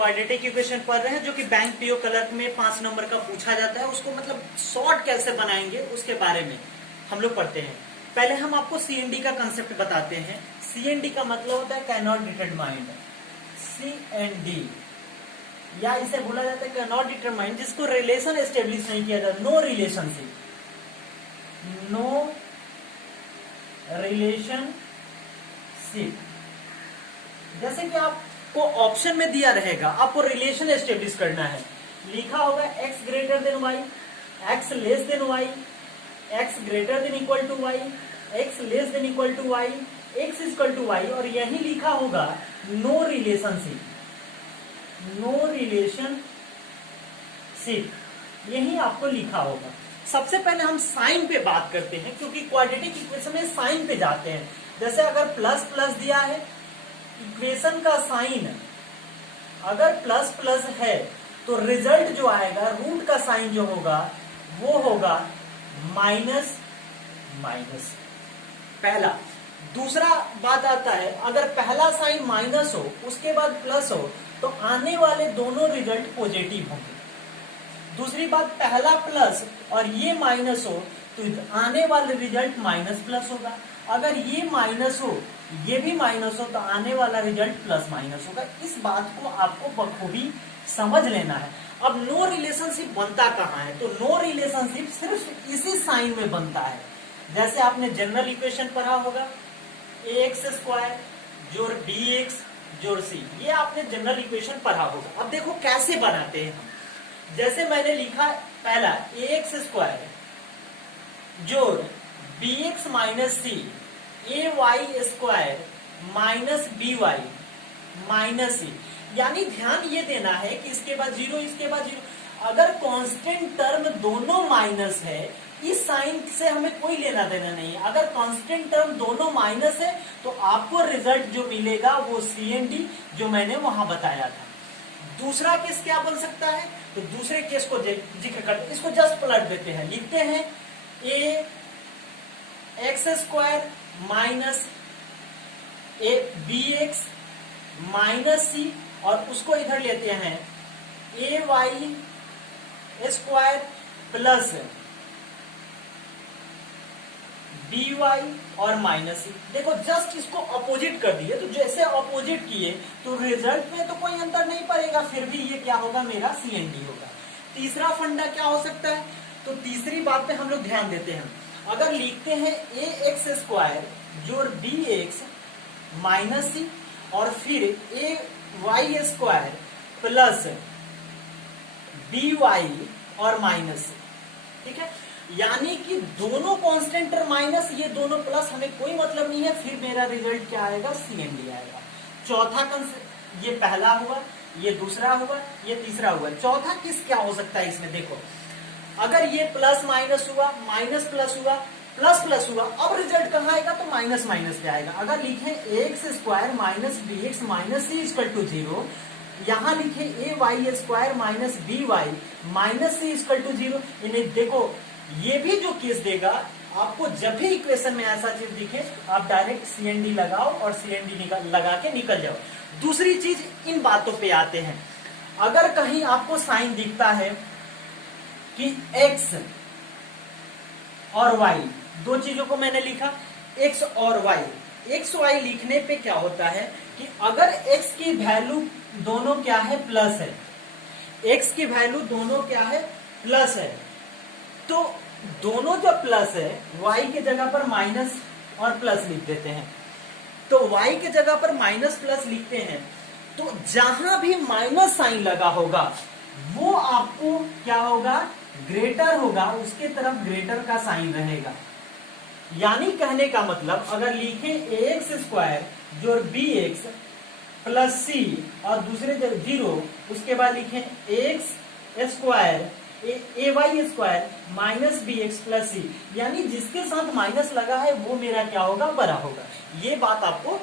Quadratic equation पढ़ रहे हैं जो कि बैंक पीओ क्लर्क में 5 नंबर का पूछा जाता है। उसको मतलब शॉर्ट कैसे बनाएंगे उसके बारे में हम लोग पढ़ते हैं। पहले हम आपको सीएनडी का कंसेप्ट बताते हैं। सीएनडी का मतलब होता है कैन नॉट डिटरमाइंड। सीएनडी या इसे बोला जाता है कैन नॉट डिटरमाइंड, जिसको रिलेशन एस्टेब्लिश नहीं किया जाता। No relationship, no relationship. जैसे कि आपको ऑप्शन में दिया रहेगा, आपको रिलेशन एस्टेब्लिश करना है। लिखा होगा x greater than y, x less than y, x greater than equal to y, x less than equal to y, x equal to y, और यही लिखा होगा नो रिलेशनशिप, नो रिलेशनशिप, यही आपको लिखा होगा। सबसे पहले हम साइन पे बात करते हैं, क्योंकि क्वाड्रेटिक इक्वेशन में साइन पे जाते हैं। जैसे अगर प्लस प्लस दिया है, इक्वेशन का साइन अगर प्लस प्लस है तो रिजल्ट जो आएगा, रूट का साइन जो होगा वो होगा माइनस माइनस। पहला। दूसरा बात आता है, अगर पहला साइन माइनस हो उसके बाद प्लस हो तो आने वाले दोनों रिजल्ट पॉजिटिव होंगे। दूसरी बात, पहला प्लस और ये माइनस हो तो आने वाले रिजल्ट माइनस प्लस होगा। अगर ये माइनस हो ये भी माइनस हो तो आने वाला रिजल्ट प्लस माइनस होगा। इस बात को आपको बखूबी समझ लेना है। अब नो रिलेशनशिप बनता कहाँ है? तो नो रिलेशनशिप सिर्फ इसी साइन में बनता है। जैसे आपने जनरल इक्वेशन पढ़ा होगा, ax स्क्वायर जोड़ bx जोड़ c, ये आपने जनरल इक्वेशन पढ़ा होगा। अब देखो कैसे बनाते हैं हम। जैसे मैंने लिखा पहला ax स्क्वायर जोड़ bx minus c, ay square minus by minus c। यानी ध्यान ये देना है कि इसके बाद जीरो, इसके बाद जीरो। अगर कांस्टेंट टर्म दोनों माइनस है, इस साइन से हमें कोई लेना देना नहीं है। अगर कांस्टेंट टर्म दोनों माइनस है तो आपको रिजल्ट जो मिलेगा वो सीएनडी जो मैंने वहां बताया था। दूसरा केस क्या बन सकता है? तो दूसरे केस को जिक्र करते हैं, इसको जस्ट पलट देते हैं। लिखते हैं ए x square minus A B x minus सी, और उसको इधर लेते हैं A Y square plus B Y और माइनस सी। देखो जस्ट इसको अपोजिट कर दिए, तो जैसे अपोजिट किए तो रिजल्ट में तो कोई अंतर नहीं पड़ेगा, फिर भी ये क्या होगा, मेरा सीएनडी होगा। तीसरा फंडा क्या हो सकता है? तो तीसरी बात पे हम लोग ध्यान देते हैं। अगर लिखते हैं ए एक्स स्क्वायर जोड़ बी एक्स माइनस सी, और फिर a Y square plus B Y और माइनस सी, ठीक है। यानी कि दोनों कांस्टेंट टर्म माइनस, ये दोनों प्लस, हमें कोई मतलब नहीं है, फिर मेरा रिजल्ट क्या आएगा, सीएनडी आएगा। चौथा कंसेप्ट, ये पहला हुआ, ये दूसरा हुआ, ये तीसरा हुआ। चौथा किस क्या हो सकता है इसमें? देखो अगर ये प्लस माइनस हुआ, माइनस प्लस हुआ, प्लस प्लस हुआ, अब रिजल्ट कहाँ आएगा? तो माइनस माइनस पे आएगा। अगर लिखे x square minus b x minus c equal to zero, यहां लिखे a Y square minus b y minus c equal to zero. इन्हें देखो, ये भी जो केस देगा आपको, जब भी इक्वेशन में ऐसा चीज दिखे आप डायरेक्ट सीएनडी लगाओ और सीएनडी लगा के निकल जाओ। दूसरी चीज, इन बातों पे आते हैं। अगर कहीं आपको साइन दिखता है कि x और y, दो चीजों को मैंने लिखा x और y, x y लिखने पे क्या होता है कि अगर x की वैल्यू दोनों क्या है, प्लस है, x की वैल्यू दोनों क्या है, प्लस है, तो दोनों जब प्लस है y के जगह पर माइनस और प्लस लिख देते हैं। तो y के जगह पर माइनस प्लस लिखते हैं, तो जहां भी माइनस साइन लगा होगा वो आपको क्या होगा, ग्रेटर होगा, उसके तरफ ग्रेटर का साइन रहेगा। यानी कहने का मतलब, अगर लिखे एक्स स्क्वायर जोड़ बी एक्स प्लस सी और दूसरे जगह जीरो, उसके बाद लिखे x square a Y square minus b x plus c, यानी जिसके साथ माइनस लगा है वो मेरा क्या होगा, बड़ा होगा। ये बात आपको